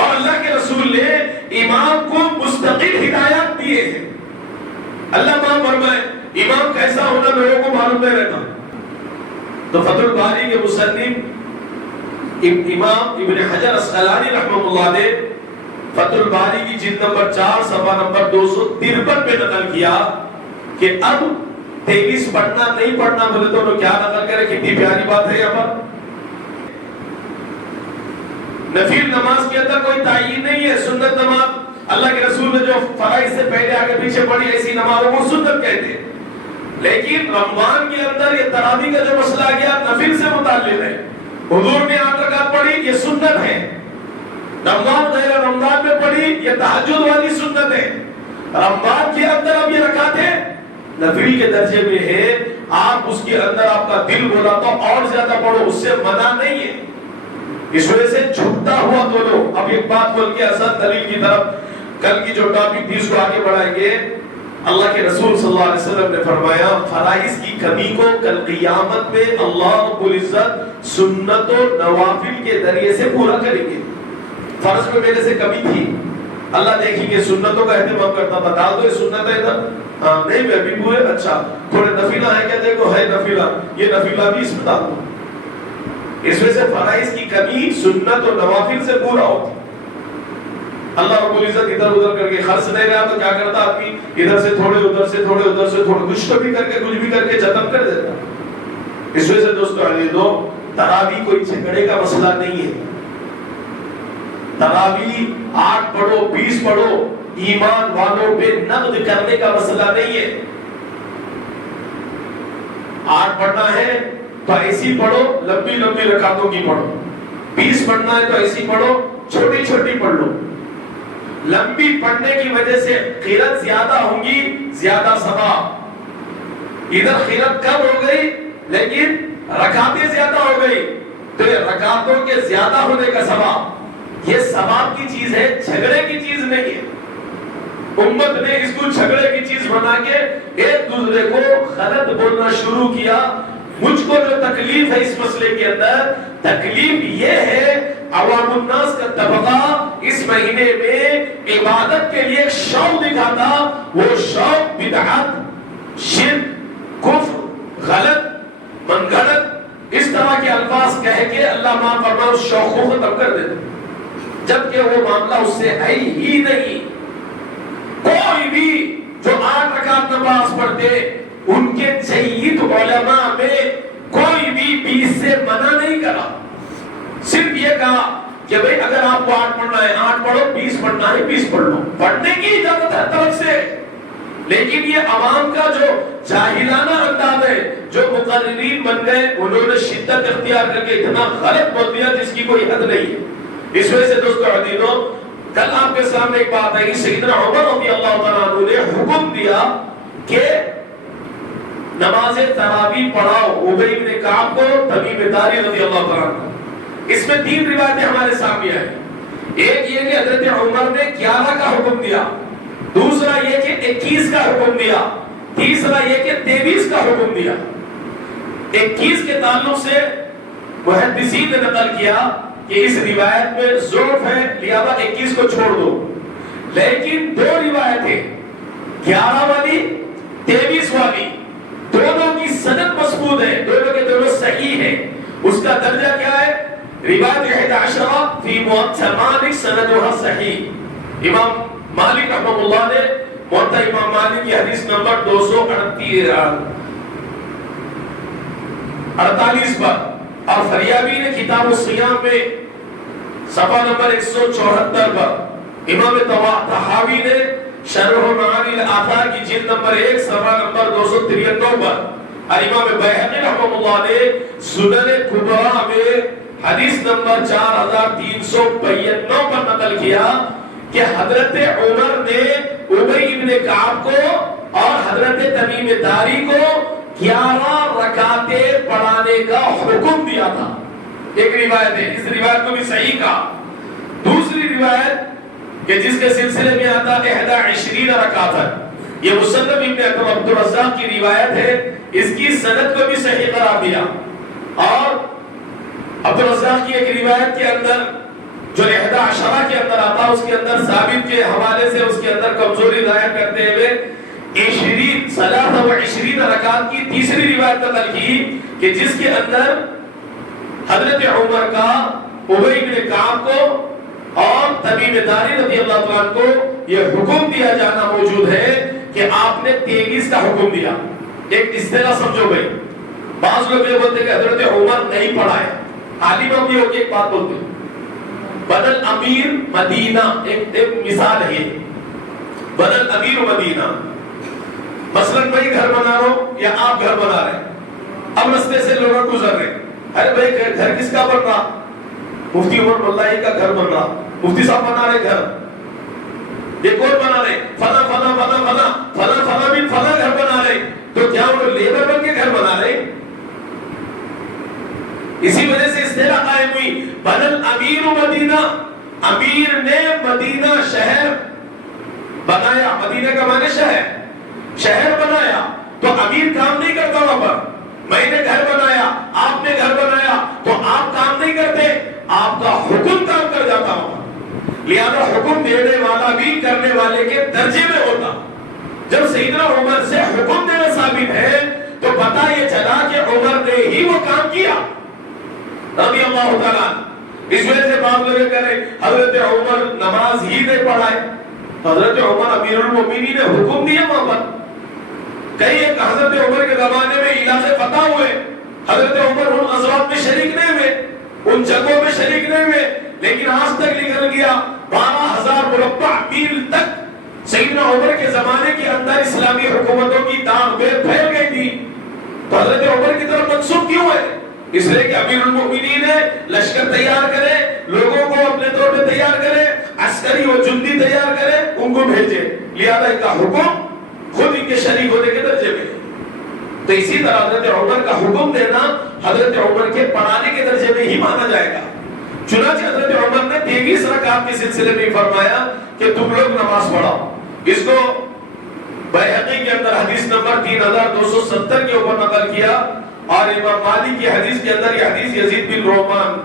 اور اللہ کے رسول نے امام کو مستقل ہدایات دیے ہیں. اللہ معاف فرمائے امام کیسا ہونا لوگوں کو معلوم نہیں رہتا. تو فتح الباری کے مصنف امام ابن حجر اسقلانی رحمہ اللہ نے فتح الباری کی جلد نمبر 4 صفحہ نمبر 253 پہ نقل کیا کہ اب 23 پڑھنا نہیں پڑھنا بولے تو انہوں کیا نقل کرے. کتنی پیاری بات ہے یہاں پر. نفل نماز کے اندر کوئی تعین نہیں ہے. سنت نماز اللہ کے رسول نے جو فرائض سے پہلے آگے پیچھے پڑھی ایسی نمازوں کو سنت کہتے ہیں. لیکن رمضان کے اندر یہ تراویح کا جو مسئلہ آ گیا نفل سے متعلق ہے. حضور نے 8 رکعت پڑھی یہ سنت ہے. رمضان غیر رمضان میں پڑھی یہ تہجد والی سنت ہے. رمضان کے اندر اب یہ رکعتیں نفل کے درجے میں ہے. آپ اس کے اندر آپ کا دل بولا تو اور زیادہ پڑھو اس سے منع نہیں ہے. اس وجہ سے جھکتا ہوا دونوں. اب ایک بات بول کے اصل دلیل کی طرف کل کی جو ٹاپک تھی اس کو آگے بڑھائیں گے. اللہ کے رسول صلی اللہ علیہ وسلم نے فرمایا فرائض کی کمی کو کل قیامت میں اللہ رب العزت سنت و نوافل کے ذریعے سے پورا کریں گے. فرض میں میرے سے کمی تھی اللہ دیکھیں گے سنتوں کا اہتمام کرتا بتا دو یہ سنت ہے ادھر ہاں نہیں میں بھی پورے اچھا تھوڑے نفیلہ ہے کیا دیکھو ہے نفیلہ یہ نفیلہ بھی اس میں ڈال دو. اس وجہ سے فرائض کی کمی سنت و نوافل سے پورا ہوتی. اللہ رب العزت ادھر ادھر کر کے خرچ نہیں رہا تو کیا کرتا آدمی ادھر سے تھوڑے ادھر سے تھوڑے ادھر سے تھوڑے کچھ تو بھی کر کے کچھ بھی کر کے ختم کر دیتا. اس وجہ سے دوستو عزیزو تراویح کوئی جھگڑے کا مسئلہ نہیں ہے. تراویح 8 پڑھو 20 پڑھو ایمان والوں پہ نقد کرنے کا مسئلہ نہیں ہے. 8 پڑھنا ہے تو ایسی پڑھو لمبی لمبی رکعتوں کی پڑھو. 20 پڑھنا ہے تو ایسی پڑھو چھوٹی چھوٹی پڑھ لو. لمبی پڑھنے کی وجہ سے قرت زیادہ ہوں گی زیادہ ثواب. ادھر قرت کم ہو گئی لیکن رکعتیں زیادہ ہو گئی تو یہ رکعتوں کے زیادہ ہونے کا ثواب یہ ثواب کی چیز ہے جھگڑے کی چیز نہیں ہے. امت نے اس کو جھگڑے کی چیز بنا کے ایک دوسرے کو غلط بولنا شروع کیا. مجھ کو جو تکلیف ہے اس مسئلے کے اندر تکلیف یہ ہے عوام الناس کا طبقہ اس مہینے میں عبادت کے لیے ایک شوق دکھاتا. وہ شوق بدعت شرک کفر غلط من گھڑت اس طرح کے الفاظ کہہ کے اللہ معاف فرمائے اس شوق کو ختم کر دیتے جبکہ وہ معاملہ اس سے ہے ہی نہیں. کوئی بھی جو 8 رکعت نماز پڑھتے ان کے جید علماء میں کوئی بھی 20 سے منع نہیں کرا. صرف یہ کہا کہ بھئی اگر آپ کو 8 پڑھنا ہے 8 پڑھو 20 پڑھنا ہے 20 پڑھ لو. پڑھنے کی اجازت ہے طرف سے. لیکن یہ عوام کا جو جاہلانہ انداز ہے جو مقررین بن گئے انہوں نے شدت اختیار کر کے اتنا غلط بول دیا جس کی کوئی حد نہیں ہے. اس وجہ سے دوستو عزیزو کل آپ کے سامنے ایک بات ہے کہ سیدنا عمر رضی اللہ تعالیٰ عنہ نے حکم دیا کہ نماز تراویح پڑھاؤ ابی بن کعب کو تمیم داری رضی اللہ تعالیٰ عنہ. اس میں 3 روایتیں ہمارے سامنے آئیں. ایک یہ کہ حضرت عمر نے 11 کا حکم دیا. دوسرا یہ کہ 21 کا حکم دیا. تیسرا یہ کہ 23 کا حکم دیا. 21 کے تعلق سے محدثین نے نقل کیا کہ اس روایت میں ضعف ہے لہذا 21 کو چھوڑ دو. لیکن 2 روایتیں 11 والی 23 والی دونوں کی سند مضبوط ہے. دونوں کے دونوں صحیح ہیں. اس کا درجہ کیا ہے؟ روایت 11 فی موطا مالک سندها صحیح. امام مالک رحمہ اللہ نے موطا امام مالک کی حدیث نمبر 248 پر اور فریابی نے کتاب الصیام میں صفحہ نمبر 174 پر امام طحاوی نے شرح معانی الآثار کی جلد نمبر 1 صفحہ نمبر 293 پر اور امام بیہقی رحمہ اللہ نے سنن کبریٰ میں حدیث نمبر 4392 پر نقل کیا کہ حضرت عمر نے ابی بن کعب کو اور حضرت تمیم داری کو 11 رکعتیں پڑھانے کا حکم دیا تھا. ایک روایت ہے اس روایت کو بھی صحیح کہا. دوسری روایت کہ جس کے سلسلے میں آتا ہے 21 رکعت یہ مصنف ابن عبد الرزاق کی روایت ہے. اس کی سند کو بھی صحیح قرار دیا. اور عبد الرزاق کی ایک روایت کے اندر جو 11 کے اندر اور اس کے اندر ثابت کے حوالے سے اس کے اندر کمزوری ظاہر کرتے ہوئے 23 رکعت کی تیسری روایت نقل کی کہ جس کے اندر حضرت عمر کا ابی بن کعب کو اور تمیم داری رضی اللہ تعالیٰ عنہ کو یہ حکم دیا جانا موجود ہے کہ آپ نے 23 کا حکم دیا. ایک اصطلاح سمجھو بھائی, بعض لوگ یہ بولتے کہ حضرت عمر نہیں پڑھائے, عالم اب یہ ہو کے ایک بات بولتے ہیں بدل امیر مدینہ, ایک مثال ہے بدل امیر مدینہ. مثلا بھائی گھر بنا رہا ہو یا آپ گھر بنا رہے ہیں, اب رستے سے لوگ گزر رہے, ارے بھائی گھر کس کا بن رہا؟ مفتی عمر ملائی کا گھر بن رہا, مفتی صاحب بنا رہے گھر, ایک اور بنا رہے فلاں فلاں فلاں فلاں فلاں فلاں بن فلاں گھر بنا رہے, تو کیا وہ لیبر بن کے گھر بنا رہے؟ اسی وجہ سے اصطلاح قائم ہوئی بدل امیر مدینہ, امیر نے مدینہ شہر بنایا, مدینہ کا معنی شہر بنایا, تو امیر کام نہیں کرتا وہاں پر. میں نے گھر بنایا, آپ نے گھر بنایا, تو آپ کام نہیں کرتے, آپ کا حکم کام کر جاتا ہوں. لہذا حکم دینے والا بھی کرنے والے کے درجے میں ہوتا. جب سیدنا عمر سے حکم دینا ثابت ہے تو پتہ یہ چلا کہ عمر نے ہی وہ کام کیا رضی اللہ تعالیٰ. اس وجہ سے بات لوگ کریں حضرت عمر نماز ہی نہیں پڑھائے, حضرت عمر امیر المومنین نے حکم دیا وہاں پر. کئی ایک حضرت عمر کے زمانے میں علاقے فتح ہوئے, حضرت عمر ان غزوات میں شریک نہیں ہوئے, ان جنگوں میں شریک نہیں ہوئے, لیکن آج تک نکل گیا 12,000 مربع میل تک سیدنا عمر کے زمانے کے اندر اسلامی حکومتوں کی داغ میں پھیل گئی تھی. تو حضرت عمر کی طرف منسوب کیوں ہے؟ اس لیے کہ امیر المؤمنین ہے, لشکر تیار کرے, لوگوں کو اپنے طور پہ تیار کرے, عسکری و جندی تیار کرے, ان کو بھیجے, لہذا ان کا حکم خود ان کے شریک ہونے کے درجے میں. تو اسی طرح حضرت عمر کا حکم دینا حضرت عمر کے پڑھانے کے درجے میں ہی مانا جائے گا. چنانچہ حضرت عمر نے 23 رکعت کے سلسلے میں فرمایا کہ تم لوگ نماز پڑھاؤ. اس کو بیہقی کے اندر حدیث نمبر 3270 کے اوپر نقل کیا, اور امام مالک کی حدیث کے اندر یہ حدیث یزید بن رومان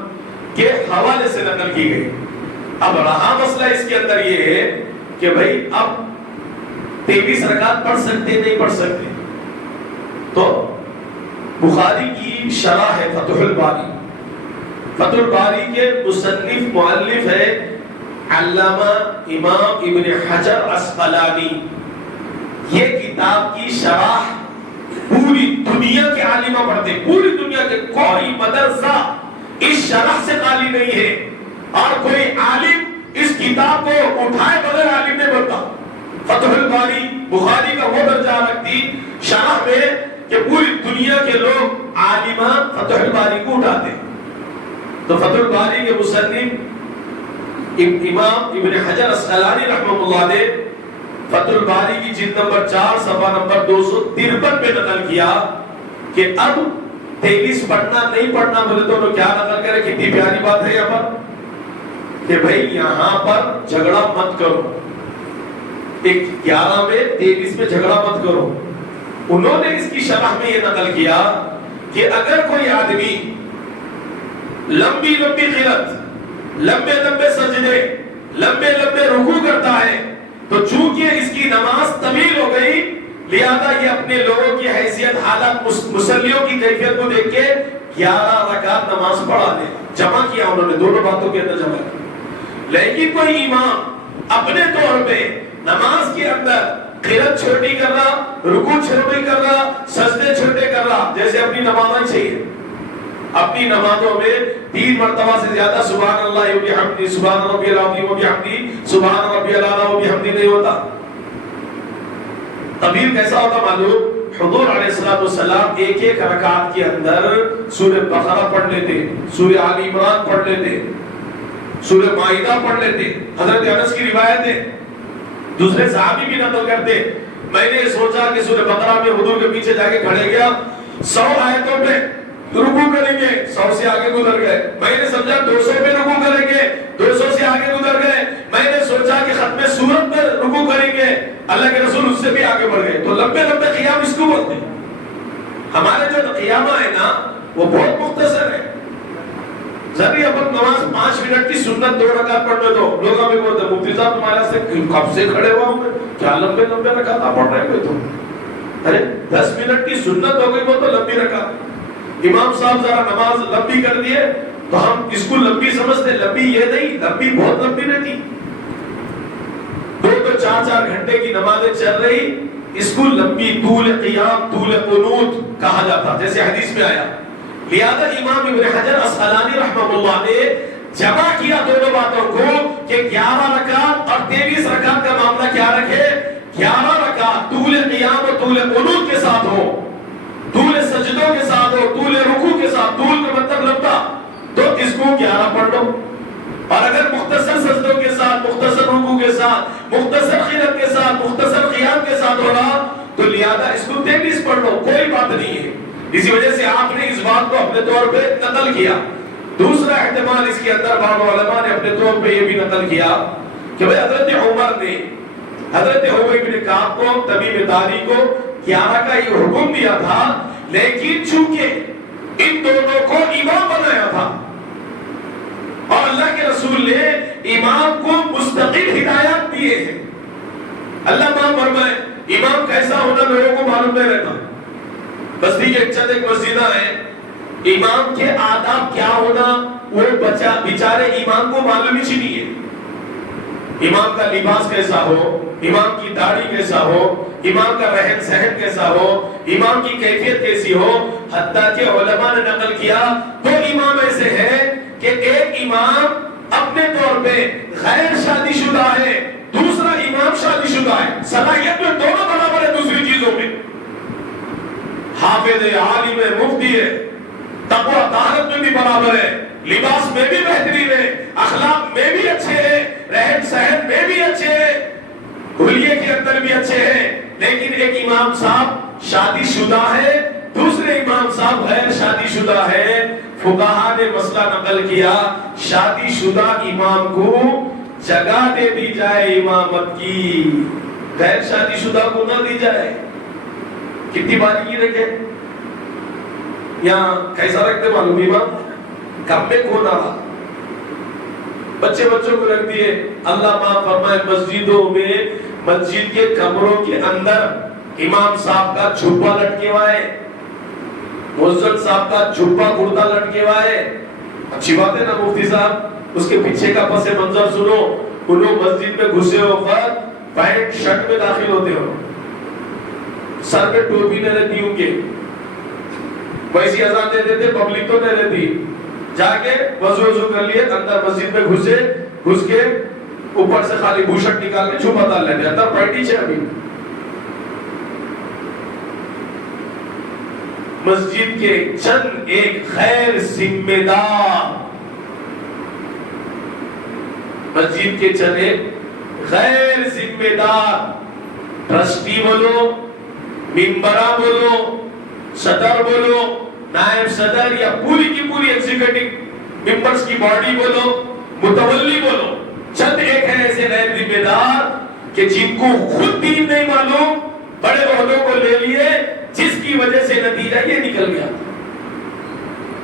کے حوالے سے نقل کی گئی. اب رہا مسئلہ اس کے اندر یہ ہے کہ بھائی اب 23 رکعت پڑھ سکتے نہیں پڑھ سکتے. تو بخاری کی شرح ہے فتح الباری, فتح الباری کے مصنف مؤلف ہے علامہ امام ابن حجر عسقلانی. یہ کتاب کی شرح پوری دنیا کے عالمہ پڑھتے, پوری دنیا کے کوئی مدرسہ اس شرح سے خالی نہیں ہے, اور کوئی عالم اس کتاب کو اٹھائے بغیر عالم نہیں بنتا. فتح الباری بخاری کا وہ درجہ رکھتی شرح میں کہ پوری دنیا کے لوگ عالمہ فتح الباری کو اٹھاتے. تو فتح الباری کے مصنف امام ابن حجر عسقلانی رحمہ اللہ نے فتح الباری کی جلد نمبر 4 صفحہ نمبر 253 پہ نقل کیا کہ اب 23 پڑھنا نہیں پڑھنا بولے تو کیا نقل کرے. کتنی پیاری بات ہے یہاں پر کہ بھائی یہاں پر جھگڑا مت کرو, 11 میں 23 میں جھگڑا مت کرو. انہوں نے اس کی شرح میں یہ نقل کیا کہ اگر کوئی آدمی لمبی لمبی قرات, لمبے لمبے سجدے, لمبے لمبے رکوع کرتا ہے, تو چونکہ اس کی نماز طویل ہو گئی لہذا یہ اپنے لوگوں کی حیثیت حالات مصلیوں کی کیفیت کو دیکھ کے 11 رکعت نماز پڑھا دے. جمع کیا انہوں نے, دونوں باتوں کے اندر جمع کیا. لیکن کوئی امام اپنے طور پہ نماز کے اندر قرات چھوٹی کر رہا, رکوع چھوٹی کر رہا, سجدے چھوٹے کر رہا, جیسے اپنی نمازیں چاہیے, اپنی نمازوں میں 3 مرتبہ سے زیادہ سبحان اللہ و بحمدہ, سبحان ربی العظیم و بحمدہ, سبحان ربی الاعلی و بحمدہ نہیں ہوتا. طویل کیسا ہوتا معلوم؟ حضور علیہ الصلوۃ والسلام ایک ایک رکعت کے اندر سورہ بقرہ پڑھ لیتے, سورہ آل عمران پڑھ لیتے, سورہ مائدہ پڑھ لیتے. حضرت انس کی روایت ہے, دوسرے صحابی بھی نقل کرتے, میں نے سوچا کہ سورہ بقرہ میں حضور کے پیچھے جا کے کھڑے گیا, 100 آیتوں میں رکوع کریں گے, 100 سے آگے گزر گئے. میں نے سمجھا 200 پہ رکوع کریں گے, 200 سے آگے گزر گئے. میں نے سوچا کہ ختم سورت پر رکوع کریں گے, اللہ کے رسول اس سے بھی آگے بڑھ گئے. تو لمبے لمبے قیام اس کو بولتے ہیں. ہمارے جو قیامہ ہے نا وہ بہت مختصر ہے. ذری اپن نماز 5 منٹ کی سنت 2 رکعت پڑھ لے تو لوگ ہمیں بولتے ہیں مفتی صاحب تمہارے سے کب سے کھڑے ہوا ہوں کیا لمبے لمبے رکعت پڑھ رہے ہیں تو ارے 10 منٹ کی سنت ہو گئی وہ تو لمبی رکعت امام صاحب ذرا نماز لمبی کر دیے تو ہم اس کو لمبی سمجھتے لمبی یہ نہیں لمبی بہت لمبی رہتی 2 تو 4 گھنٹے کی نمازیں چل رہی اس کو لمبی طول قیام طول قنوت کہا جاتا جیسے حدیث میں آیا لہذا امام ابن حجر اسقلانی رحمہ اللہ نے جمع کیا دونوں باتوں کو کہ 11 رکعت اور 23 رکعت کا معاملہ کیا رکھے 11 رکعت طول قیام اور طول قنوت کے ساتھ ہو طول سجدوں کے ساتھ ہو طول رکوع کے ساتھ طول کا مطلب لمبا تو اس کو 11 پڑھ لو اور اگر مختصر سجدوں کے ساتھ مختصر رکوع کے ساتھ مختصر قیام کے ساتھ مختصر قیام کے ساتھ ہو رہا تو لہذا اس کو 23 پڑھ لو کوئی بات نہیں ہے اسی وجہ سے آپ نے اس بات کو اپنے طور پہ نقل کیا دوسرا احتمال اس کے اندر بعض علماء نے اپنے طور پہ یہ بھی نقل کیا کہ بھئی حضرت عمر نے حضرت عبی بن کعب کو تمیم داری کو 11 کا یہ حکم دیا تھا لیکن چونکہ ان دونوں کو امام بنایا تھا اور اللہ کے رسول نے امام کو مستقل ہدایات دیے ہیں اللہ معاف فرمائے امام کیسا ہونا لوگوں کو معلوم نہیں رہتا بستی کے چند ایک مسجدہ ہیں امام کے آداب کیا ہونا وہ بیچارے امام کو معلوم ہی نہیں ہے امام کا لباس کیسا ہو امام کی داڑھی کیسا ہو امام کا رہن سہن کیسا ہو امام کی کیفیت کیسی ہو حتیٰ کہ علماء نے نقل کیا دو امام ایسے ہیں کہ ایک امام اپنے طور پہ غیر شادی شدہ ہے دوسرا امام شادی شدہ ہے صلاحیت میں دونوں برابر ہے دوسری چیزوں میں حافظ ہے عالم ہے مفتی ہے تقوی طہارت میں بھی برابر ہے لباس میں بھی بہترین ہے اخلاق میں بھی اچھے ہیں رہن سہن میں بھی اچھے ہیں حلیے کے اندر بھی اچھے ہیں لیکن ایک امام صاحب شادی شدہ ہے دوسرے امام صاحب غیر شادی شدہ ہے فقہا نے مسئلہ نقل کیا شادی شدہ امام کو جگہ دے دی جائے امامت کی غیر شادی شدہ کو نہ دی جائے کتنی باریکی رکھے یہاں کیسا رکھتے معلوم امام کم میں کون آ بچوں کو رکھ دیے اللہ معاف فرمائے مسجدوں میں مسجد کے کمروں کے اندر امام صاحب کا جھبا لٹکے ہوا ہے مؤذن صاحب کا جھبا کرتا لٹکے ہوا ہے اچھی بات ہے نا مفتی صاحب اس کے پیچھے کا پس منظر سنو انہوں مسجد میں گھسے ہو کر پینٹ شرٹ میں داخل ہوتے ہو سر پہ ٹوپی نہ رہتی ہوں گے ویسی اذان دیتے تھے پبلک تو نہیں رہتی جا کے وضو کر لیے اندر مسجد میں گھس کے اوپر سے خالی بھوشٹ نکال کے چھپا ڈال لیتے اندر پینٹی چھے ابھی مسجد کے چند ایک غیر ذمہ دار مسجد کے چند ایک غیر ذمہ دار ٹرسٹی بولو ممبرہ بولو صدر بولو نائب صدر یا پوری کی پوری ایگزیکٹو ممبرز کی باڈی بولو متولی بولو چند ایک ہے ایسے غیر ذمہ دار کہ جن کو خود دین نہیں معلوم بڑے عہدوں کو لے لیے جس کی وجہ سے نتیجہ یہ نکل گیا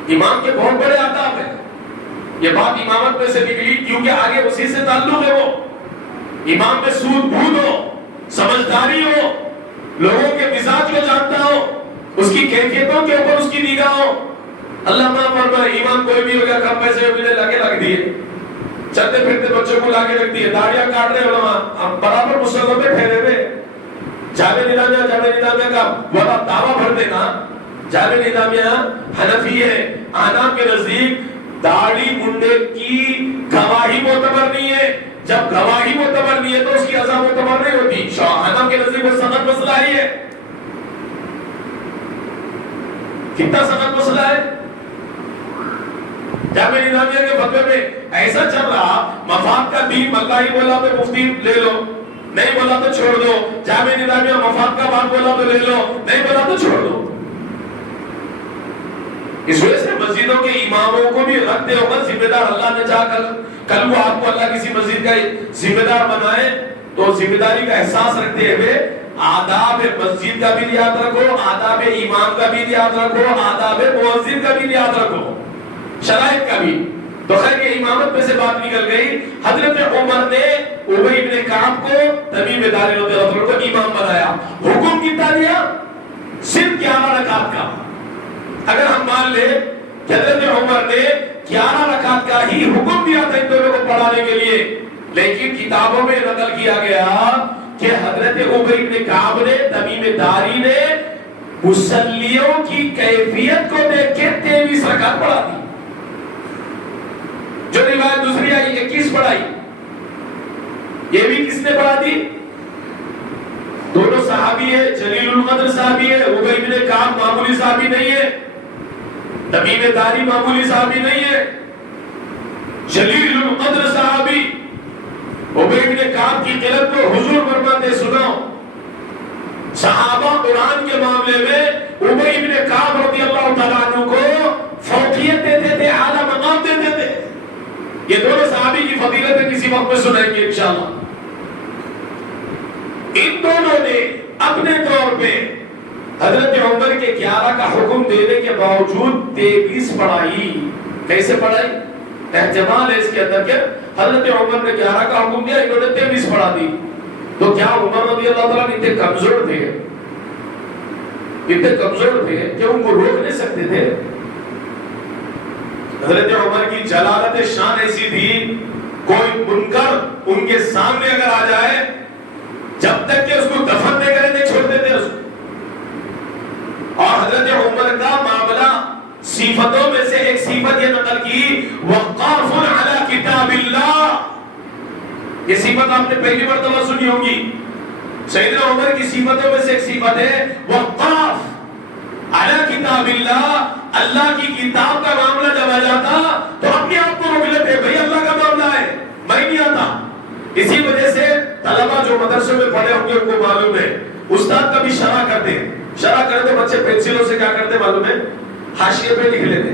امام کے بہت بڑے آداب ہیں یہ بات امامت میں سے نکلی کیونکہ آگے اسی سے تعلق ہے وہ امام میں سود بھود ہو سمجھداری ہو لوگوں کے مزاج کو جانتا ہو اس کی کیفیتوں کے اوپر اس کی نگاہ ہو اللہ معاف فرمائے امام کوئی بھی ہو گیا کم پیسے ملے لگے رکھ دیے چلتے پھرتے بچوں کو لاگے رکھ دیے داڑیاں کاٹ رہے علماء برابر مسلموں پہ ٹھہرے ہوئے جامع نظامیہ کا بڑا دعویٰ بھر دینا جامع نظامیہ حنفی ہے احناف کے نزدیک داڑھی منڈے کی گواہی معتبر نہیں ہے جب گواہی معتبر نہیں ہے تو اس کی ازا معتبر نہیں ہوتی احناف کے نزدیک وہ سخت مسئلہ ہی ہے کتنا سخت مسئلہ ہے جامع نظامیہ کے فتوے میں ایسا چل رہا مفاد کا دین مکہ ہی بولا تو مفتی لے لو نہیں بولا تو چھوڑ دو جامع نظامیہ مفاد کا بات بولا تو لے لو نہیں بولا تو چھوڑ دو اس وجہ سے مسجدوں کے اماموں کو بھی رکھتے ہوگا ذمہ دار اللہ نے چاہ کل وہ آپ کو اللہ کسی مسجد کا ذمہ دار بنائے تو ذمہ داری کا احساس رکھتے ہوئے آداب مسجد کا بھی یاد رکھو آداب امام کا بھی یاد رکھو آداب مؤذن کا بھی یاد رکھو شرائط کا بھی تو خیر کہ امامت میں سے بات نکل گئی، حضرت عمر نے ابی ابن کعب کو تمیم داری رضی اللہ عنہ کو امام بنایا، حکم کتنا دیا؟ صرف 11 رکعت کا۔ اگر ہم مان لیں کہ حضرت عمر نے 11 رکعت کا ہی حکم دیا تھا ان دونوں کو پڑھانے کے لیے، لیکن کتابوں میں نقل کیا گیا کہ حضرت ابی ابن کعب نے، تمیم داری نے مصلیوں کی کیفیت کو دیکھ کے 23 رکعت پڑھا دی۔ جو روایت دوسری آئی 21 پڑھائی، یہ بھی کس نے پڑھا دی؟ دونوں صحابی ہے، جلیل القدر صحابی ہے، ابی ابن کعب معمولی صحابی نہیں ہے، تمیم داری معمولی صحابی نہیں ہے، جلیل القدر صحابی۔ ابی ابن کعب کی قلت کو حضور فرماتے سنو، صحابہ قرآن کے معاملے میں ابی ابن کعب رضی اللہ تعالیٰ عنہ کو فوقیت دیتے تھے، اعلیٰ مقام دیتے تھے۔ یہ دونوں صحابی کی فضیلتیں کسی وقت میں سنائیں گے انشاءاللہ۔ ان دونوں نے اپنے طور پہ حضرت عمر کے 11 کا حکم دینے کے باوجود 23 پڑھائی۔ کیسے پڑھائی؟ احتمال ہے اس کے اندر کہ حضرت عمر نے 11 کا حکم دیا، انہوں نے 23 پڑھا دی۔ تو کیا عمر رضی اللہ تعالیٰ اتنے کمزور تھے، اتنے کمزور تھے کہ ان کو روک نہیں سکتے تھے؟ حضرت عمر کی جلالت شان ایسی تھی، کوئی منکر ان کے سامنے اگر آ جائے، جب تک کہ اس کو دفن نہیں کرے نہیں چھوڑتے تھے اس کو۔ اور حضرت عمر کا معاملہ صفتوں میں سے ایک صفت یہ نقل کی، وقاف علی کتاب اللہ۔ یہ صفت آپ نے پہلی مرتبہ سنی ہوگی۔ سیدنا عمر کی صفتوں میں سے ایک صفت ہے وقاف علی کتاب اللہ۔ اللہ کی کتاب کا معاملہ جب آ جاتا تو اپنے آپ کو روک لیتے، بھائی اللہ کا معاملہ ہے، میں نہیں آتا۔ اسی وجہ سے طلبہ جو مدرسے میں پڑھے ہوں گے ان کو معلوم ہے، استاد کبھی شرح کرتے ہیں، شرح کرتے تو بچے پینسلوں سے کیا کرتے معلوم ہے؟ حاشیے پہ لکھ لیتے،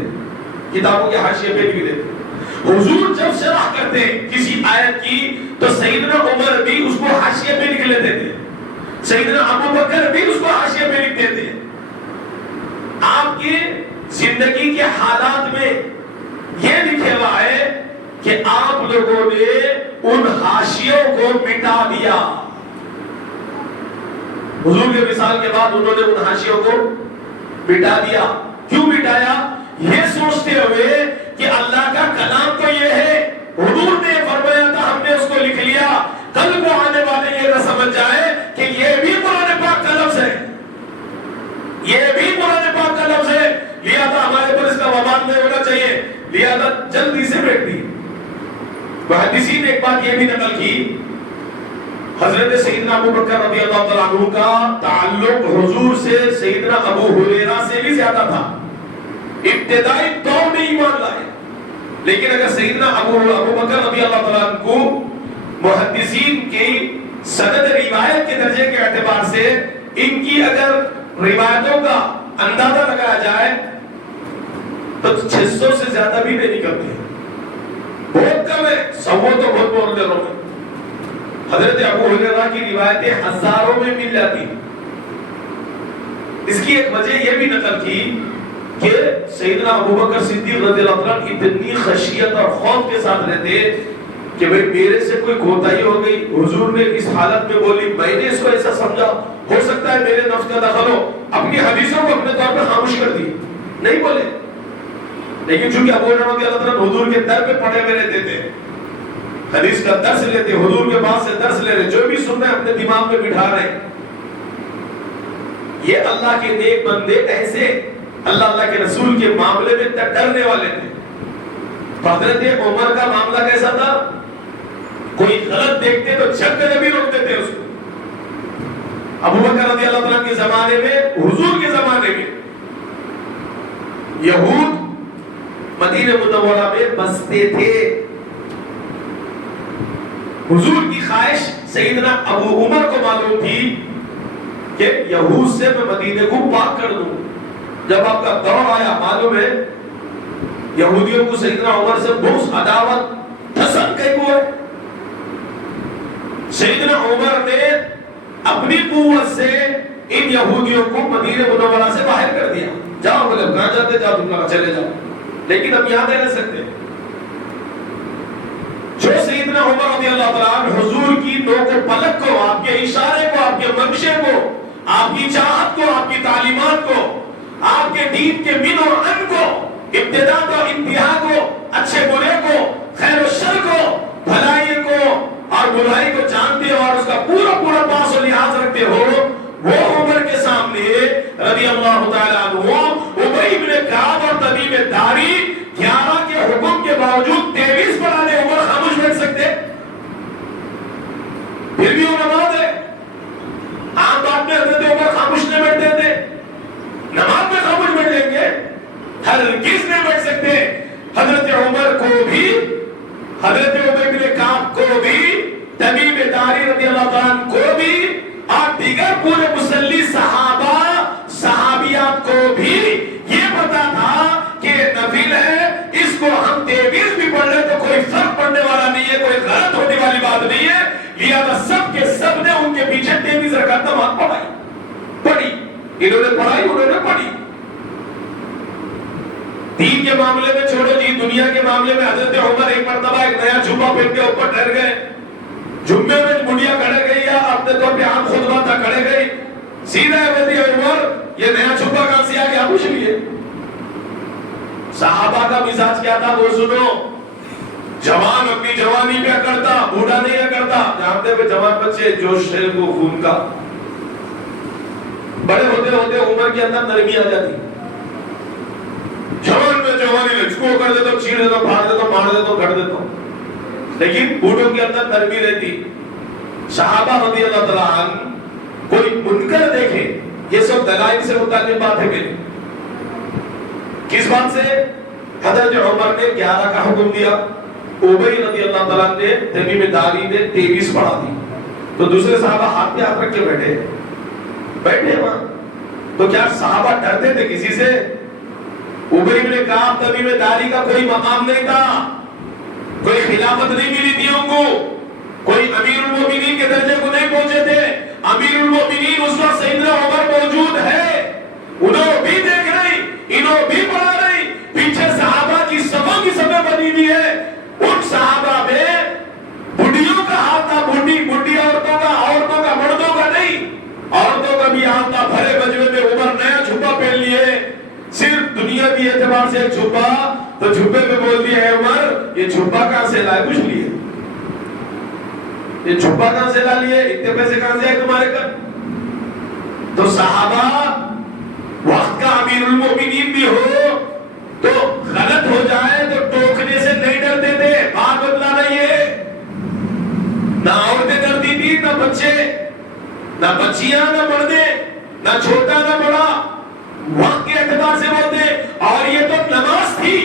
کتابوں کے حاشیے پہ لکھ لیتے۔ حضور جب شرح کرتے کسی آیت کی تو سیدنا عمر بھی اس کو حاشیے پہ لکھ لیتے تھے، سیدنا ابو بکر بھی اس کو حاشیے پہ لکھتے تھے۔ آپ کی زندگی کے حالات میں یہ لکھے ہوا ہے کہ آپ لوگوں نے ان حاشیوں کو مٹا دیا۔ حضور کے وصال کے بعد انہوں نے ان حاشیوں کو مٹا دیا۔ کیوں مٹایا؟ یہ سوچتے ہوئے کہ اللہ کا کلام تو یہ ہے، حضور نے فرمایا تھا، ہم نے اس کو لکھ لیا، کل کو آنے والے یہ نہ سمجھ جائے کہ یہ بھی قرآن پاک کا لفظ ہے، یہ بھی قرآن پاک کا لفظ ہے، لہذا ہمارے پر اس کا وبال نہیں ہونا چاہیے، لہذا جلدی سے بیٹھ دی۔ محدثین نے ایک بات یہ بھی نقل کی، حضرت سیدنا ابو بکر رضی اللہ تعالیٰ عنہ کا تعلق حضور سے سیدنا ابو ہریرہ سے بھی زیادہ تھا، ابتدائی دور میں ایمان لائے، لیکن اگر سیدنا ابو بکر رضی اللہ تعالیٰ عنہ کو محدثین کی سند روایت کے درجے کے اعتبار سے ان کی اگر روایتوں کا اندازہ لگایا جائے تو 600 سے زیادہ بھی نہیں نکلتے، بہت کم ہے، 100 تو بہت بہت دنوں میں۔ حضرت ابو ہریرہ کی روایتیں ہزاروں میں مل جاتی۔ اس کی ایک وجہ یہ بھی نقل کی کہ سیدنا ابو بکر صدیق رضی اللہ عنہ اتنی خشیت اور خوف کے ساتھ رہتے کہ بھئی میرے سے کوئی کوتاہی ہو گئی، حضور نے اس حالت میں بولی، میں نے اس کو ایسا سمجھا، ہو سکتا ہے میرے نفس کا دخل ہو، اپنی حدیثوں کو اپنے طور پر خاموش کر دی، نہیں بولے۔ لیکن چونکہ ابو ہریرہ رضی اللہ عنہ حضور کے در پہ پڑے ہوئے رہتے تھے، حدیث کا درس لیتے، حضور کے پاس سے درس لے رہے، جو بھی سن رہے اپنے دماغ میں بٹھا رہے۔ یہ اللہ کے نیک بندے ایسے اللہ کے رسول کے معاملے میں ڈرنے والے تھے۔ حضرت عمر کا معاملہ کیسا تھا؟ کوئی غلط دیکھتے تو جھک کر بھی روکتے تھے اس کو۔ ابو بکر رضی اللہ عنہ کے زمانے میں، حضور کے زمانے میں یہود مدینہ منورہ میں بستے تھے۔ حضور کی خواہش سیدنا ابو عمر کو معلوم تھی کہ یہود سے میں مدینے کو پاک کر دوں۔ جب آپ کا دور آیا، معلوم ہے یہودیوں کو سیدنا عمر سے بغض، عداوت، حسد کئی کو ہے۔ سیدنا عمر نے اپنی قوت سے ان یہودیوں کو مدینہ منورہ سے باہر کر دیا، جاؤ بولے کہاں جاتے، جاؤ تم لوگ چلے جاؤ، لیکن اب یہاں نہیں رہ سکتے۔ جو سیدنا عمر رضی اللہ تعالیٰ عنہ حضور کی نوک و پلک کو، آپ کے اشارے کو، آپ کے منشے کو، آپ کی چاہت کو، آپ کی تعلیمات کو، آپ کے دین کے من اور ان کو، ابتدا کو، انتہا کو، اچھے برے کو، خیر و شر کو، بھلائی کو اور برائی کو جانتے ہو اور اس کا پورا پورا پاس و لحاظ رکھتے ہو، وہ عمر کے سامنے رضی اللہ تعالیٰ عنہ ابی ابن کعب اور تمیم داری 11 کے حکم کے باوجود 23 پڑھانے عمر خاموش بیٹھ سکتے؟ پھر بھی وہ نماز ہے. عام بات میں حضرت عمر خاموش نہیں بیٹھتے تھے، نماز میں خاموش بیٹھیں گے؟ ہرگز نہیں بیٹھ سکتے. حضرت عمر کو بھی، حضرت ابی بن کعب کو بھی، تمیم داری رضی اللہ تعالیٰ عنہ کو بھی اور دیگر پورے مصلی صحابہ صحابیات کو بھی یہ پتا تھا کہ نفل ہے، اس کو ہم 23 بھی پڑھ لیں تو کوئی فرق پڑنے والا نہیں ہے، کوئی غلط ہونے والی بات نہیں ہے. لہذا سب کے سب نے ان کے پیچھے 23 رکعت نماز پڑھی. انہوں نے پڑھائی، انہوں نے پڑھی. دین کے معاملے میں چھوڑو جی، دنیا کے معاملے میں حضرت عمر ایک مرتبہ ایک نیا جھبا پہن کے اوپر ٹھہر گئے. جمعے میں بڑھیا کھڑے گئی یا اپنے طور پہ عام خطبہ تھا کھڑے گئی، سیدھا حضرت عمر یہ نیا جھبا کہاں سے آ گیا پوچھ لیے. صحابہ کا مزاج کیا تھا وہ سنو. جوان اپنی جوانی پہ کرتا، بوڑھا نہیں کرتا. جانتے ہوئے جوان بچے جوش ہے وہ خون کا، بڑے ہوتے ہوتے عمر کے اندر نرمی آ جاتی. جوان میں جوانی لے کو کر دیتا، چھیڑ دیتا، پھاڑ دیتا، مار دیتا، گھڑ دیتا. لیکن بوڑھوں کے اندر نرمی رہتی. صحابہ رضی اللہ تعالیٰ عنہ کوئی منکر دیکھے، یہ سب دلائل سے متعلق بات ہے میری. کس بات سے؟ حضرت عمر نے 11 کا حکم دیا، ابی رضی اللہ تعالیٰ نے، تمیم داری نے 23 پڑھا دی. تو دوسرے صحابہ ہاتھ پہ ہاتھ رکھ کے بیٹھے وہاں. تو کیا صحابہ ڈرتے تھے کسی سے؟ ابی بن کعب تمیم داری کا کوئی مقام نہیں تھا، کوئی خلافت نہیں ملی تھی ان کو، کوئی امیر المومنین کے درجے کو نہیں پہنچے تھے. امیر المومنین اس وقت سیدنا عمر موجود ہے، انہوں بھی دیکھ رہی، انہوں بھی پڑھا رہی. پیچھے صحابہ کی صفوں کی صفیں بنی ہوئی ہے. ان صحابہ میں بڑھیوں کا ہاتھ تھا، بڑھی عورتوں کا مردوں کا نہیں. عورتوں کا بھی ہاتھ تھا. بھرے مجمع میں عمر نیا جھبا پہن لیے، صرف دنیاوی اعتبار سے جھبا. تو جھبے میں بول دیا ہے عمر یہ جھبا کہاں سے لائے؟ پوچھ لیے یہ جھبا کہاں سے لا لیے؟ اتنے پیسے کہاں سے آئے تمہارے گھر؟ تو صحابہ وقت کا امیر المومنین بھی ہو تو غلط ہو جائے تو ٹوکنے سے نہیں ڈرتے تھے. بات بدلانا یہ، نہ عورتیں ڈرتی تھی، نہ بچے، نہ بچیاں، نہ مردے، نہ چھوٹا نہ بڑا. وقت کے اعتبار سے بولتے. اور یہ تو نماز تھی،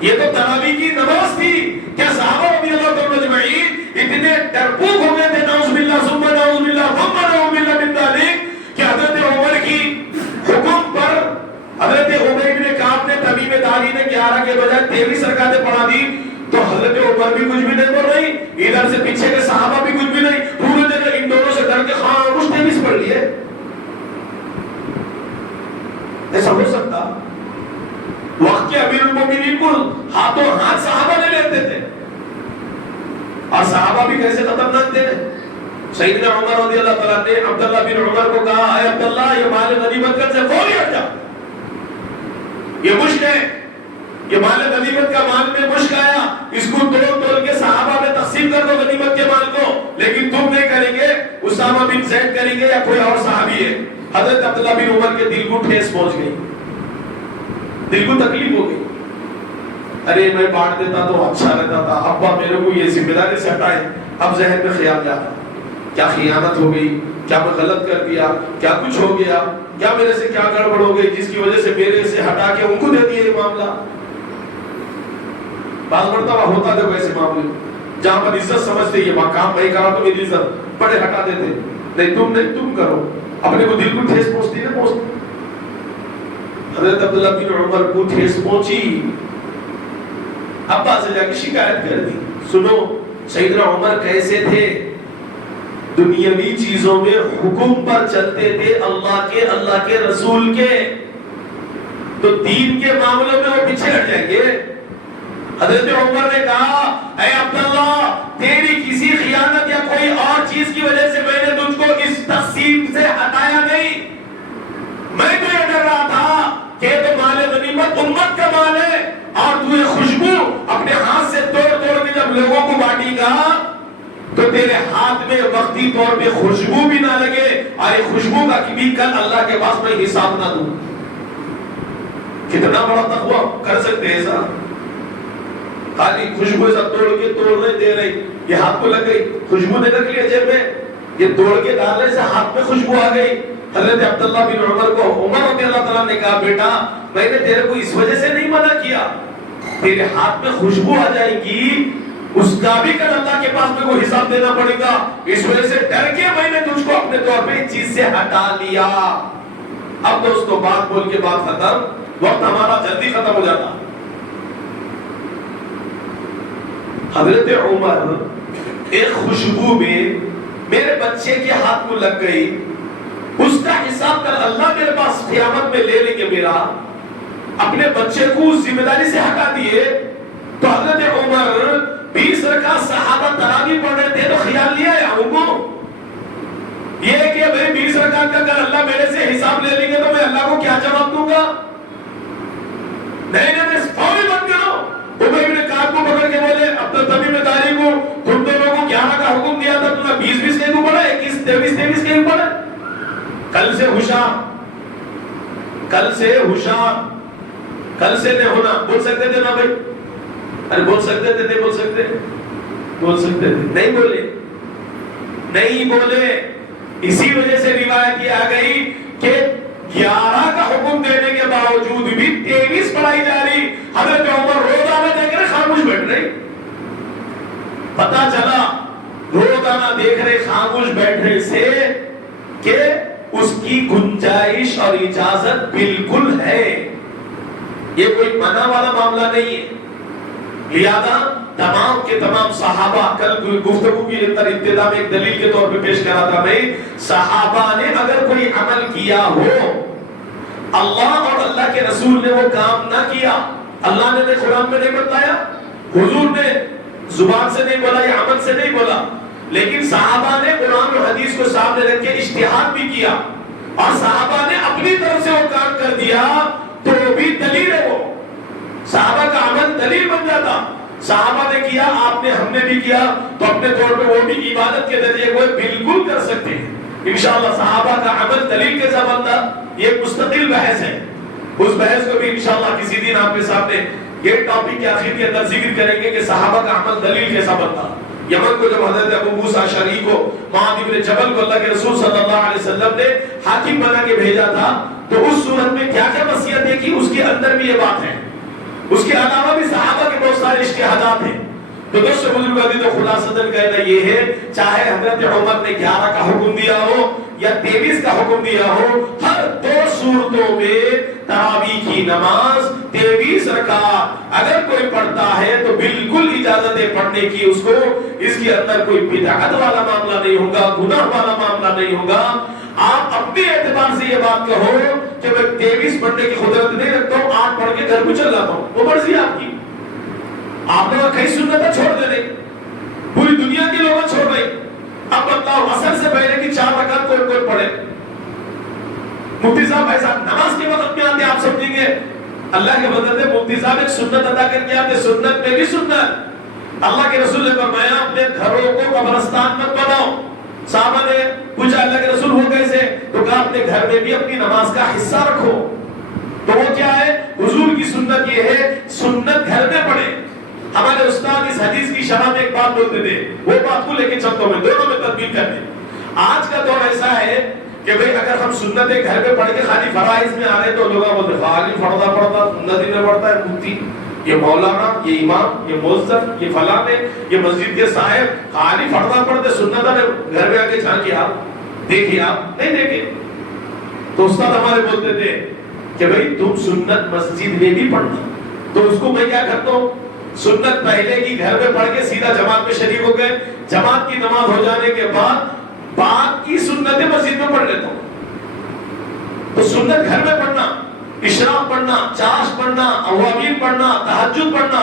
یہ تو تراویح کی نماز تھی. کیا صحابہ رضی اللہ عنہم اجمعین اتنے ڈرپوک ہو گئے تھے؟ نعوذ باللہ ثم نعوذ باللہ ثم نعوذ باللہ من ذلک کہ حضرت عمر کی حکم پر حضرت ابی بن کعب نے، تمیم داری نے 11 کے بجائے 23 رکعتیں پڑھا دی. تو حضرت عمر بھی کچھ بھی نہیں بول رہی، ادھر سے پیچھے کے صحابہ بھی کچھ بھی نہیں. پورے جگہ ان دونوں سے ڈر کے خاموش 23 پڑھ لیے. ایسا ہو سکتا؟ وقت کے امیر المومنین کو ہاتھوں ہاتھ صحابہ لے لیتے تھے. اور صحابہ بھی کیسے خطرناک تھے. سیدنا عمر رضی اللہ تعالیٰ نے عبداللہ بن عمر کو کہا، اے عبداللہ یہ مال غنیمت کر سے فوری ہٹ جا، یہ مشک ہے، یہ مال غنیمت کا مال میں مشک آیا، اس کو توڑ کے صحابہ میں تقسیم کر دو غنیمت کے مال کو. لیکن تم نہیں کریں گے، اسامہ بن زید کریں گے یا کوئی اور صحابی ہے. حضرت عبداللہ بن عمر کے دل کو ٹھیس پہنچ گئی، دل کو تکلیف ہو گئی. ارے میں بانٹ دیتا تو اچھا رہتا تھا، ابا میرے کو یہ ذمہ داری سے ہٹائے. اب ذہن میں خیال جاتا، کیا خیانت ہو گئی، کیا میں غلط کر دیا، کیا کچھ ہو گیا، کیا میرے سے کیا گڑبڑ ہو گئی جس کی وجہ سے میرے سے ہٹا کے ان کو دے دیا یہ معاملہ. بعض مرتبہ ہوتا تھا ویسے معاملے جہاں پر عزت سمجھتے یہ کام میں کرا تو میری عزت، بڑے ہٹا دیتے. نہیں تم کرو. اپنے کو دل کو ٹھیس پہنچتی نہ پہنچتی. حضرت عبداللہ بن عمر کو ٹھیس پہنچی، ابا سے جا کے شکایت کر دی. سنو سیدنا عمر کیسے تھے، دنیاوی چیزوں میں حکم پر چلتے تھے اللہ کے رسول کے. تو دین کے معاملوں میں وہ پیچھے ہٹ جائیں گے. حضرت عمر نے کہا اے عبداللہ تیری کسی خیانت یا کوئی اور چیز کی وجہ سے میں نے تجھ کو اس تقسیم سے ہٹایا نہیں، میں تو یہ ڈر رہا تھا کہ تو مال غنیمت امت کا مال ہے اور تو یہ خوشبو اپنے ہاتھ سے توڑ توڑ کے جب لوگوں کو بانٹی گا تو تیرے ہاتھ میں وقتی طور پہ خوشبو بھی نہ لگے اور یہ خوشبو کا بھی کل اللہ کے پاس میں حساب نہ دوں۔ کتنا بڑا تقویٰ کر سکتے ہیں ایسا؟ خالی خوشبو ایسا توڑ کے توڑ رہے دے رہے، یہ ہاتھ کو لگ گئی، خوشبو نے رکھ لیا جیب میں، یہ توڑ کے ڈالنے سے ہاتھ میں خوشبو آ گئی۔ حضرت عبداللہ بن عمر کو عمر رضی اللہ تعالیٰ نے کہا بیٹا میں نے تیرے کو اس وجہ سے نہیں منع کیا، تیرے ہاتھ میں خوشبو آ جائے گی اس کا بھی کل اللہ کے پاس میں کو حساب دینا پڑے گا، اس وجہ سے ڈر کے میں نے تجھ کو اپنے طور پہ اس چیز سے ہٹا لیا۔ اب دوستو بات بول کے بات ختم، وقت ہمارا جلدی ختم ہو جاتا۔ حضرت عمر ایک خوشبو میں میرے بچے کے ہاتھ کو لگ گئی، اس کا حساب کر اللہ میرے پاس قیامت میں لے لیں گے میرا، اپنے بچے کو اس ذمہ داری سے ہٹا دیے۔ تو حضرت عمر 20 رکعت صحابہ تراویح پڑھ رہے تھے تو خیال لیا ہے ان کو یہ کہ بھئی 20 رکعت کا کل اللہ میرے سے حساب لے لیں گے تو میں اللہ کو کیا جواب دوں گا؟ نہیں فوری بند کرو۔ عمر بن کعب کو پکڑ کے بولے تمیم داری کو تم دونوں کو 11 کا حکم دیا تھا، تم نے 20 کے کیوں پڑھا، 21 23 کے کیوں پڑھا؟ کل سے ہوشیار، کل سے ہوشیار، کل سے نہیں ہونا۔ بول سکتے تھے نا بھائی؟ ارے بول سکتے تھے، نہیں بول سکتے؟ بول سکتے تھے، نہیں بولے، نہیں بولے۔ اسی وجہ سے روایت یہ آ گئی کہ 11 کا حکم دینے کے باوجود بھی 23 پڑھائی جا رہی۔ حضرت عمر روزانہ دیکھ رہے خاموش بیٹھ رہے، پتا چلا روزانہ دیکھ رہے خاموش بیٹھ رہے سے کہ اس کی گنجائش اور اجازت بالکل ہے، یہ کوئی منع والا معاملہ نہیں ہے۔ لہذا تمام کے تمام صحابہ، کل گفتگو کی ابتدا میں ایک دلیل کے طور پہ پیش کرا تھا میں، صحابہ نے اگر کوئی عمل کیا ہو اللہ اور اللہ کے رسول نے وہ کام نہ کیا، اللہ نے قرآن میں نہیں بتایا، حضور نے زبان سے نہیں بولا یا عمل سے نہیں بولا، لیکن صحابہ نے قرآن اور حدیث کو سامنے رکھ کے اجتہاد بھی کیا اور صحابہ نے اپنی طرف سے وہ کام کر دیا تو بھی دلیل ہے، وہ صحابہ کا عمل دلیل بن جاتا۔ صحابہ نے کیا، آپ نے، ہم نے بھی کیا تو اپنے طور پہ وہ بھی عبادت کے ذریعے وہ بالکل کر سکتے ہیں۔ انشاءاللہ صحابہ کا عمل دلیل کیسا بنتا یہ مستقل بحث ہے، اس بحث کو بھی انشاءاللہ کسی دن آپ کے سامنے یہ ٹاپک کے آخر کے اندر ذکر کریں گے کہ صحابہ کا عمل دلیل کیسا بنتا۔ یمن کو جب حضرت ابو موسیٰ اشعری کو، معاذ بن جبل کو اللہ کے رسول صلی اللہ علیہ وسلم نے حاکم بنا کے بھیجا تھا تو اس صورت میں کیا کیا وصیتیں کی اس کے اندر بھی یہ بات ہے، اس کے علاوہ بھی صحابہ کے بہت سارے اجتہادات ہیں۔ تو دوستو بزرگ عزیز و خلاصتاً کہنا یہ ہے، چاہے حضرت عمر نے 11 کا حکم دیا ہو یا 23 کا حکم دیا ہو، ہر دو صورتوں میں تراویح کی نماز 23 رکعت اگر کوئی پڑھتا ہے تو بالکل اجازت ہے پڑھنے کی، اس کو اس کے اندر کوئی بدعت والا معاملہ نہیں ہوگا، گناہ والا معاملہ نہیں ہوگا۔ آپ اپنے اعتبار سے یہ بات کہو کہ میں 23 پڑھنے کی قدرت نہیں رکھتا ہوں، 8 پڑھ کے گھر کو چل جاتا ہوں، وہ مرضی آپ کی۔ آپ نے کئی سنتیں چھوڑ دے رہے، پوری دنیا کے لوگ چھوڑ رہے۔ اب بتاؤ عصر سے پہلے کی 4 رکعت کوئی پڑھے؟ مفتی صاحب ایسا نماز کے وقت میں آتے آپ سمجھیں گے اللہ کے فضل سے مفتی صاحب ایک سنت ادا کر کے آتے، سنت میں بھی سنت۔ اللہ کے رسول نے فرمایا اپنے گھروں کو قبرستان مت بناؤ۔ صحابہ نے پوچھا اللہ کے رسول ہو کیسے؟ تو کہا اپنے گھر میں بھی اپنی نماز کا حصہ رکھو۔ تو وہ کیا ہے؟ حضور کی سنت یہ ہے سنت گھر میں پڑھے۔ ہمارے استاد اس حدیث کی شرح میں ایک بات بولتے تھے، وہ بات کو لے کے چلتا ہوں میں، دونوں میں تطبیق کرتے۔ آج کا دور ایسا ہے کہ بھئی اگر ہم سنتیں گھر میں پڑھ کے خالی فرائض میں آ رہے تو لوگ بولتے خالی پڑھتا سنت ہی میں پڑھتا ہے مفتی، یہ مولانا، یہ امام، یہ موظف، یہ فلاں ہے، یہ مسجد کے صاحب خالی پڑھتے سنت گھر میں آ کے جھانکے آپ دیکھیے، آپ نہیں دیکھے۔ تو استاد ہمارے بولتے تھے کہ بھئی تم سنت مسجد میں بھی پڑھنا، تو اس کو میں کیا کرتا ہوں، سنت پہلے کی گھر میں پڑھ کے سیدھا جماعت میں شریک ہو گئے، جماعت کی نماز ہو جانے کے بعد بعد کی سنتیں مسجد میں پڑھ لیتا ہوں۔ تو سنت گھر میں پڑھنا، اشراق پڑھنا، چاش پڑھنا، اوابین پڑھنا، تہجد پڑھنا،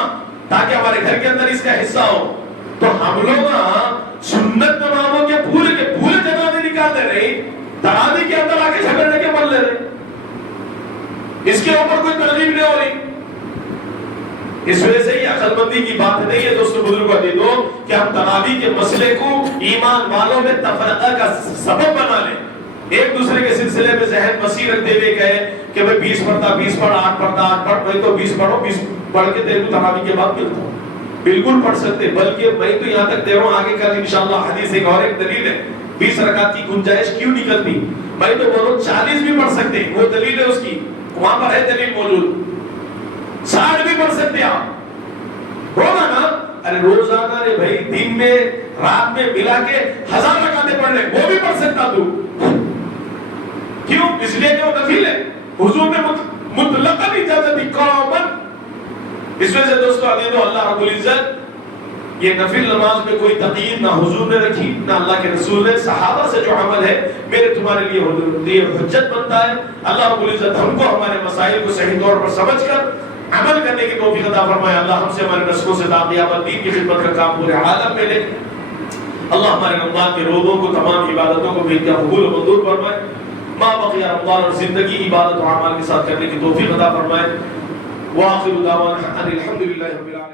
تاکہ ہمارے گھر کے اندر اس کا حصہ ہو. تو ہم لوگ سنت نمازوں کے پورے جنازے نکالتے نہیں، تراویح کے اندر آ کے جھگڑنے کے بن لے رہے. اس کے اوپر کوئی ترغیب نہیں ہو رہی. اس وجہ سے یہ عقل مندی کی بات نہیں ہے دوستو بزرگوں عزیزو کہ ہم تراویح کے مسئلے کو ایمان والوں میں تفرقہ کا سبب بنا لیں. ایک دوسرے کے سلسلے میں ذہن وسیع رکھتے ہوئے کہے کہ میں 20 پڑھتا 20 پڑھ، 8 پڑھتا 8 پڑھ، میں تو 20 پڑھو 20 پڑھ کے تیرے کو تراویح کے بعد ملتا ہوں. بالکل پڑھ سکتے، بلکہ میں تو یہاں تک دے رہا ہوں، آگے کل انشاءاللہ حدیث ایک اور ایک دلیل ہے 20 رکعت کی گنجائش کیوں نکلتی. میں تو بولوں 40 بھی پڑھ سکتے، وہ دلیل ہے اس کی، وہاں پر ہے دلیل موجود. 60 بھی پڑھ سکتے آپ، ہوگا نا. ارے روزانہ رے بھائی دن میں رات میں ملا کے 1000 رکعتیں پڑھ لیں، وہ بھی پڑھ سکتا تو. کیوں؟ اس لیے کہ وہ نفل ہے، حضور نے مطلقاً اجازت دی قوماً. اس وجہ سے دوستو عزیزو اللہ رب العزت یہ نفل نماز میں کوئی تقیید نہ حضور نے رکھی نہ اللہ کے رسول نے. صحابہ سے جو عمل ہے میرے تمہارے لیے حجت بنتا ہے. اللہ رب العزت ہم کو ہمارے مسائل کو صحیح طور پر سمجھ کر عمل کرنے کی توفیق عطا فرمائے. اللہ ہم سے ہمارے نسلوں سے تا قیامت دین کی خدمت کا کام پورے عالم میں لے. اللہ ہمارے رمضان کے روزوں کو، تمام عبادتوں کو بھی قبول و منظور فرمائے. ما بقی رمضان اور زندگی عبادت و اعمال کے ساتھ کرنے کی توفیق عطا فرمائے. وآخر دعوانا ان الحمد للہ رب العالمین.